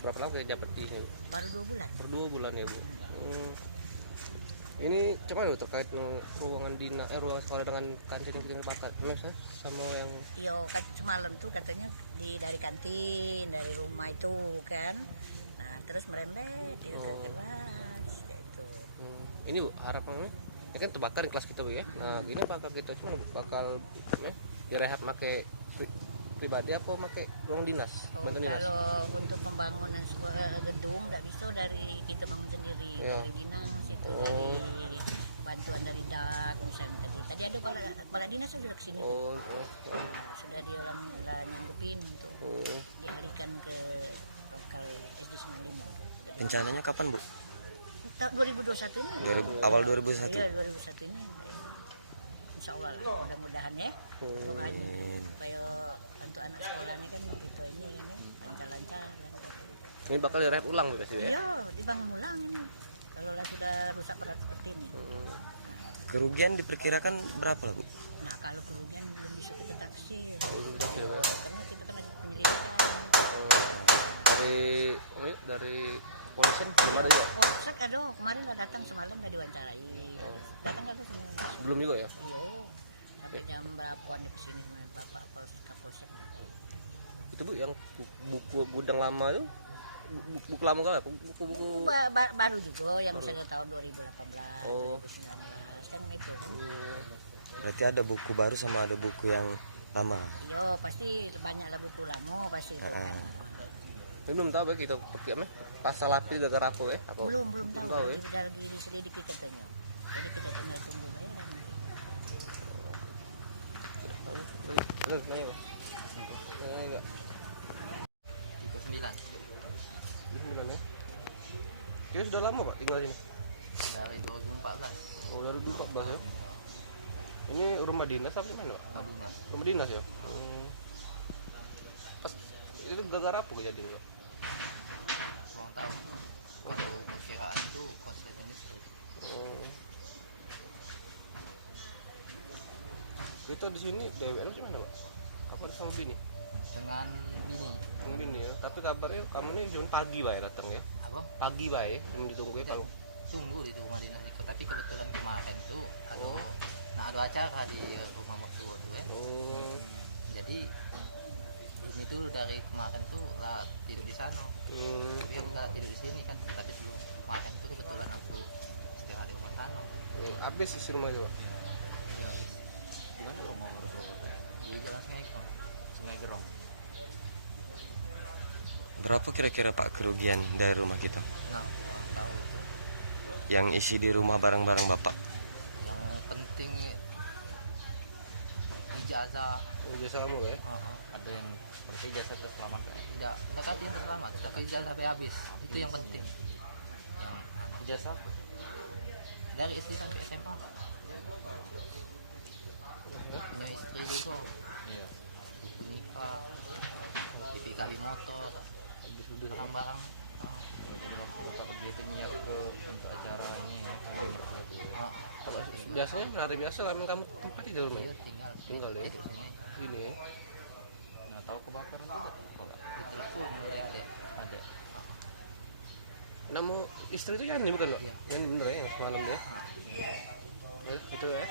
berapa lama kita dapat di sini? Baru 2 bulan. Per 2 bulan ya Bu. Ini cuman Bu terkait ruangan ruangan sekolah dengan kantin yang kita pakai, sama yang Iya kan semalam tuh katanya dari kantin dari rumah itu kan, nah, terus merembet di kelas gitu. Ini Bu harapannya ini kan terbakar di kelas kita Bu ya. Nah gini bakal kita cuma bakal direhab pakai pribadi apa pakai ruang dinas, bantuan dinas? Kalau untuk pembangunan sekolah gedung nggak bisa dari kita bangun sendiri, Ya. dari dinas itu, dari bantuan dari DAK misalnya. Tadi ada kepala dinas sudah kesini, sudah udah nyanggupin untuk dialihkan ke lokal SD Semangun. Rencananya kapan Bu? Tahun 2021 ini. Awal 2021. Iya 2021 ini. Insya Allah mudah-mudahan ya. Supaya untuk anak sekolah ini kan lancar-lancar. Ini bakal direhab ulang Bu pasti ya? Iya, dibangun ulang kalau sudah rusak berat seperti ini. Kerugian diperkirakan berapa lah Bu? Nah kalau kemudian belum bisa kita nggak sih. Belum bisa ya Bu. Karena kita kan masih pendidikan. Dari polisian belum ada ya? Oh, Sek, aduh, kemarin udah datang semalam udah diwawancarai. Datang nggak sih? Belum juga ya? Jam berapa ada kesini dengan Pak Kapolsek. Itu Bu yang buku gudang lama itu buku lama kan? Buku Baru juga yang misalnya tahun 2018. Oh. Kan gitu. Berarti ada buku baru sama ada buku yang lama. Yo, pasti banyaklah buku lama pasti. Ini belum tahu ya kita pakai apa? Pasal lapis gara apa ya? Apa? Belum tahu ya. Tinggal diselidiki katanya. Terus nanya Pak. Nanya enggak? 9 ya. Kita sudah lama Pak tinggal sini. Dari 2014. Oh, dari 2014 ya. Ini rumah dinas apa gimana Pak? Rumah dinas ya. Pas itu gara-gara apa kejadian Pak? Perkiraan itu konsepnya Kita di sini DWR gimana Pak? Apa ada sama bini? dengan Yang bini ya. Tapi kabarnya kamu nih cuma pagi Pak ya datang ya. apa? Pagi Pak ya, belum ditunggu ya kalau. Tunggu di rumah dinas itu, tapi kebetulan kemarin tuh ada acara di rumah mertua tuh ya. Jadi ini tuh dari kemarin tuh lah tidur di sana. Tapi udah tidur di sini kan, tapi kemarin tuh kebetulan aku istirahat di rumah sana. Habis isi rumah itu Pak. Gimana rumah mertua? Di Jalan Sungai Gerong. Berapa kira-kira Pak kerugian dari rumah kita? Nah, Yang isi di rumah barang-barang Bapak? yang penting ijazah. Ijazah kamu ya? Ada yang seperti ijazah terselamatkan. Tidak, dekat yang terselamat, tapi ijazah sampai habis. Itu yang penting. Ijazah Dari SD sampai SMA. Punya istri juga. Nikah. TV kali motor. Barang-barang. Bapak begitu niat ke untuk acara ini ya. Kalau biasanya hari biasa memang kamu tempat di rumah ya? Tinggal deh. Ini. Nah tahu kebakaran itu ada. Nama istri itu Yani bukan Pak? Yani bener ya yang semalam dia. Gitu ya.